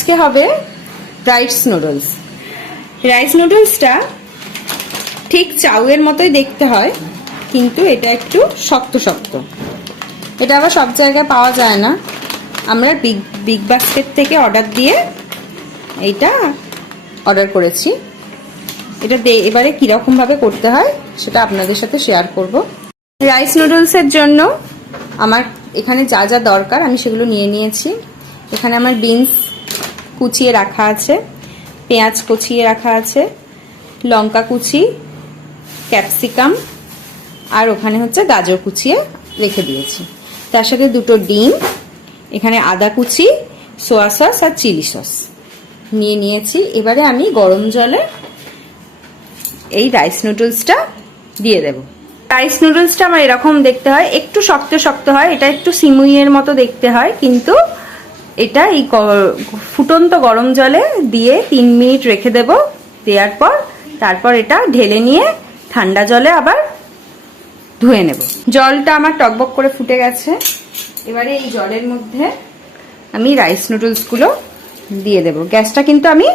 আজকে হবে rice noodles. Rice নুডলসটা ঠিক চাউয়ের মতোই দেখতে হয়, কিন্তু এটা একটু শক্ত শক্ত। এটা আবার সব জায়গায় পাওয়া যায় না। আমরা বিগ বাস্কেট থেকে অর্ডার দিয়ে এইটা অর্ডার করেছি। এটা এবারে কিরকম ভাবে করতে হয় সেটা আপনাদের সাথে শেয়ার করব। রাইস নুডলসের জন্য আমার এখানে যা যা দরকার আমি সেগুলো নিয়ে নিয়েছি। এখানে আমার বিনস কুচিয়ে রাখা আছে, পেঁয়াজ কুচিয়ে রাখা আছে, লঙ্কা কুচি, ক্যাপসিকাম, আর ওখানে হচ্ছে গাজর কুচিয়ে রেখে দিয়েছি। তার সাথে দুটো ডিম, এখানে আদা কুচি, সোয়া সস আর চিলি সস নিয়ে নিয়েছি। এবারে আমি গরম জলে এই রাইস নুডলসটা দিয়ে দেব। রাইস নুডলসটা আমার এরকম দেখতে হয়, একটু শক্ত শক্ত হয়, এটা একটু সিমুইয়ের মতো দেখতে হয়, কিন্তু এটা এই ফুটন্ত গরম জলে দিয়ে 3 মিনিট রেখে দেব। দেওয়ার পর তারপর এটা ঢেলে নিয়ে ঠান্ডা জলে আবার ধুয়ে নেব। জলটা আমার টকবক করে ফুটে গেছে। এবারে এই জলের মধ্যে আমি রাইস নুডলসগুলো দিয়ে দেব। গ্যাসটা কিন্তু আমি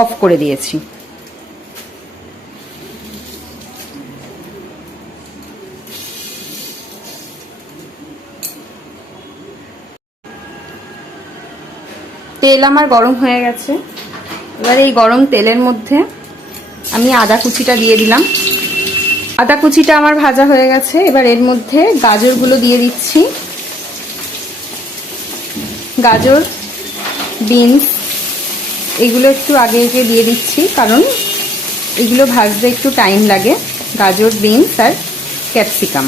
অফ করে দিয়েছি। তেল আমার গরম হয়ে গেছে। এবার এই গরম তেলের মধ্যে আমি আদা কুচিটা দিয়ে দিলাম। আদা কুচিটা আমার ভাজা হয়ে গেছে। এবার এর মধ্যে গাজরগুলো দিয়ে দিচ্ছি। গাজর, বিনস এগুলো একটু আগে আগে দিয়ে দিচ্ছি, কারণ এগুলো ভাজতে একটু টাইম লাগে। গাজর, বিনস আর ক্যাপসিকাম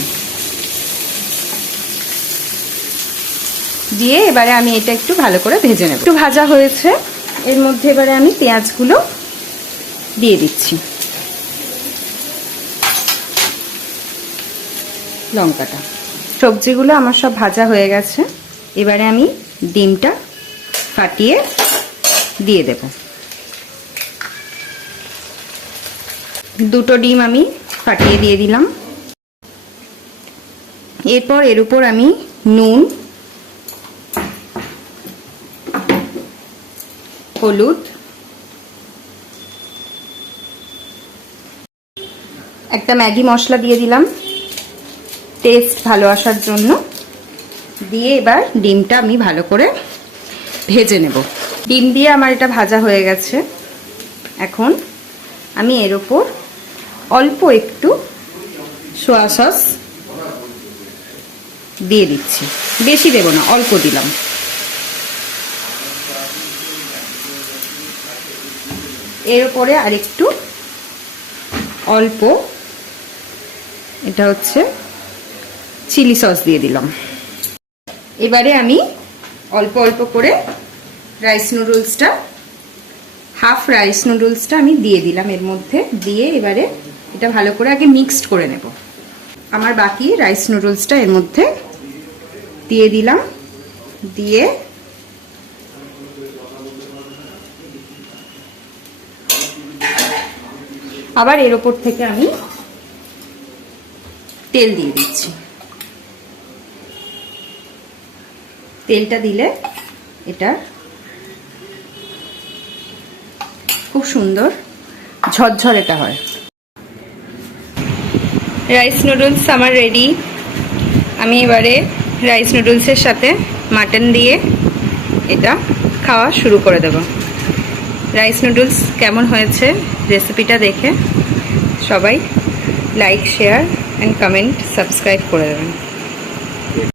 দিয়ে এবারে আমি এটা একটু ভালো করে ভেজে নেব। একটু ভাজা হয়েছে, এর মধ্যে এবারে আমি পেঁয়াজগুলো দিয়ে দিচ্ছি, লঙ্কাটা। সবজিগুলো আমার সব ভাজা হয়ে গেছে। এবারে আমি ডিমটা ফাটিয়ে দিয়ে দেব। দুটো ডিম আমি ফাটিয়ে দিয়ে দিলাম। এরপর এর উপর আমি নুন, হলুদ, একটা ম্যাগি মশলা দিয়ে দিলাম টেস্ট ভালো আসার জন্য। দিয়ে এবার ডিমটা আমি ভালো করে ভেজে নেব। ডিম দিয়ে আমার এটা ভাজা হয়ে গেছে। এখন আমি এর উপর অল্প একটু সোয়া সস দিয়ে দিচ্ছি, বেশি দেব না, অল্প দিলাম। এর উপরে আরেকটু অল্প এটা হচ্ছে চিলি সস দিয়ে দিলাম। এবারে আমি অল্প অল্প করে রাইস নুডলসটা, হাফ রাইস নুডলসটা আমি দিয়ে দিলাম এর মধ্যে। দিয়ে এবারে এটা ভালো করে আগে মিক্সড করে নেব। আমার বাকি রাইস নুডলসটা এর মধ্যে দিয়ে দিলাম। দিয়ে আবার এর ওপর থেকে আমি তেল দিয়ে দিচ্ছি। তেলটা দিলে এটা খুব সুন্দর ঝরঝরেটা হয়। রাইস নুডলস আমার রেডি। আমি এবারে রাইস নুডলসের সাথে মাটন দিয়ে এটা খাওয়া শুরু করে দেব। রাইস নুডলস কেমন হয়েছে রেসিপিটা দেখে সবাই like, share and comment, subscribe করে দেবেন।